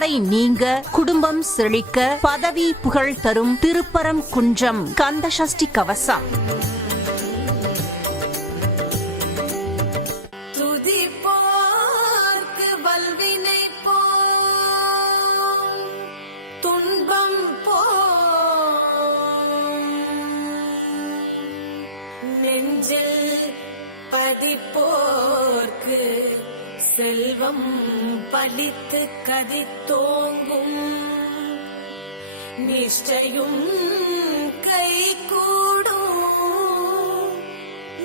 தடை நீங்க, குடும்பம் செழிக்க, பதவி புகழ் தரும் திருப்பரங்குன்றம் கந்தசஷ்டி கவசம். படிப்போர்க்கு செல்வம் பலித்து கதித்தோங்கும், நிஷ்டையும் கை கூடும்.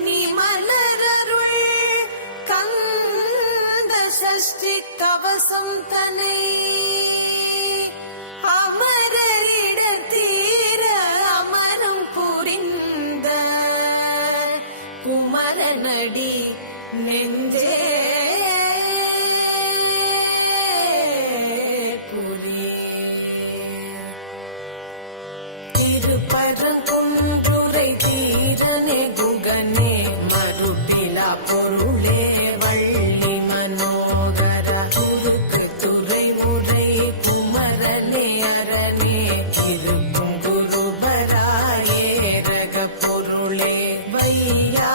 நீ மலரருள் கந்த சஷ்டி கவசம் தனை அமரரிட தீர அமரம் புரிந்த குமரனடி நெஞ்சே புலி. திருப்பரங்குன்றுரை தீரனே குகனே மறுபிலா பொருளே வள்ளி மனோகர குறுக்கு துறை முறை குமரனே அரணே இருக்கும் குருபராயே ரக பொருளே வையா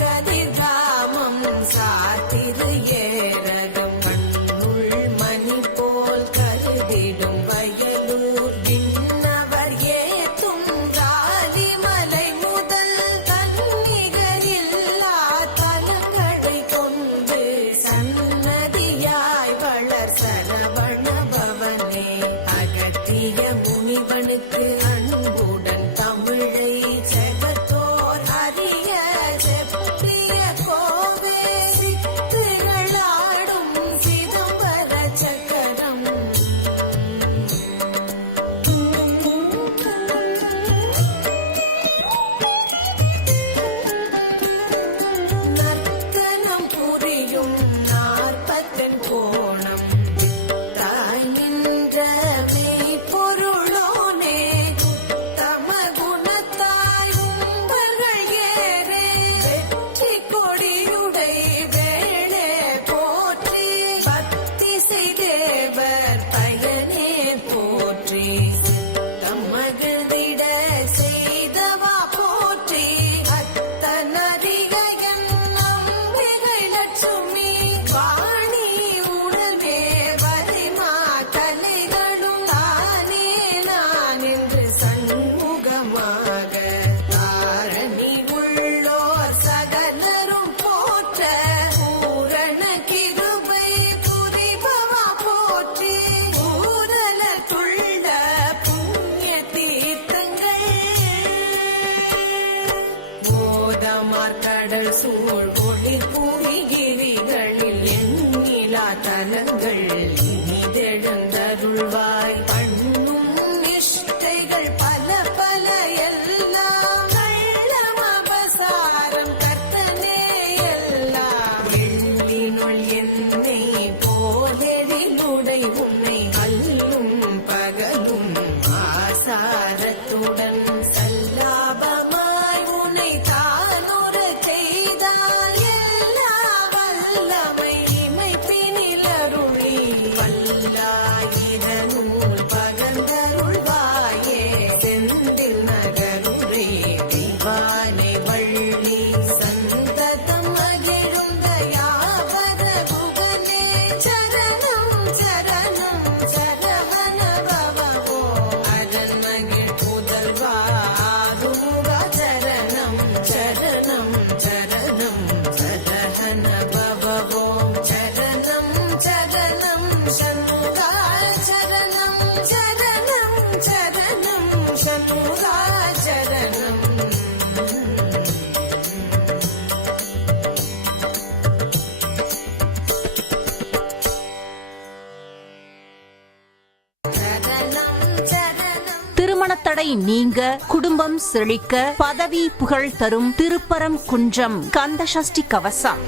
கதிர்தாமம் சாத்திரு ஏரகம் கண்ணுள் மணி தேவர் பயனே போற்றி தம்மகிழ்ந்திட செய்தவா போற்றி அத்தனதிகையன் நம்பிகை லட்சுமி வாணி உடல்வே வரிமா கலைகளும் தானே நான் என்று சண்முகமாக தாரணி உள்ளோர் சகலரும் போற்ற பூரண கிருபை புரிபவா போற்றி பூரல துள்ள புண்ணிய தீர்த்தங்கள் போதமார் கடல் சூழ் ஒளி பூமிகிரிகளில் எண்ணிலா தலங்கள் இனிதெழுந்தருள்வாய் பண்ணும் நிஷ்டைகள் பல பல எல்லாம் கள்ளம் அபசாரம் கர்த்தனே எல்லாம் எள்ளினுள் என்னை போலெழிலுடை உன்னை அல்லும் பகலும் ஆசாரத்துடன் சல்லாபமாய் உன்னை தானுற செய்தால் எல்லா வல்லமை இமைப்பினிலருளி வல்லாயிரநூல் பகந்தருள்வாயே செந்தில் நகருளே தெய்வானை வள்ளி சந்ததம் மகிழுந்த யாவர குகனே சரணம் சரணம் சரவண பவோ அரண்மகிழ் புதல்வா ஆறுமுக சரணம் சரணம் சரணம் சரஹன பவோ சரணம் சரணம் சண்முகா சரணம் சரணம் சரணம் சண்முகா சரணம் சரணம் சரணம் திருமணத்தடை நீங்க குடும்பம் செழிக்க பதவி புகழ் தரும் திருப்பரம் குன்றம் கந்தசஷ்டி கவசம்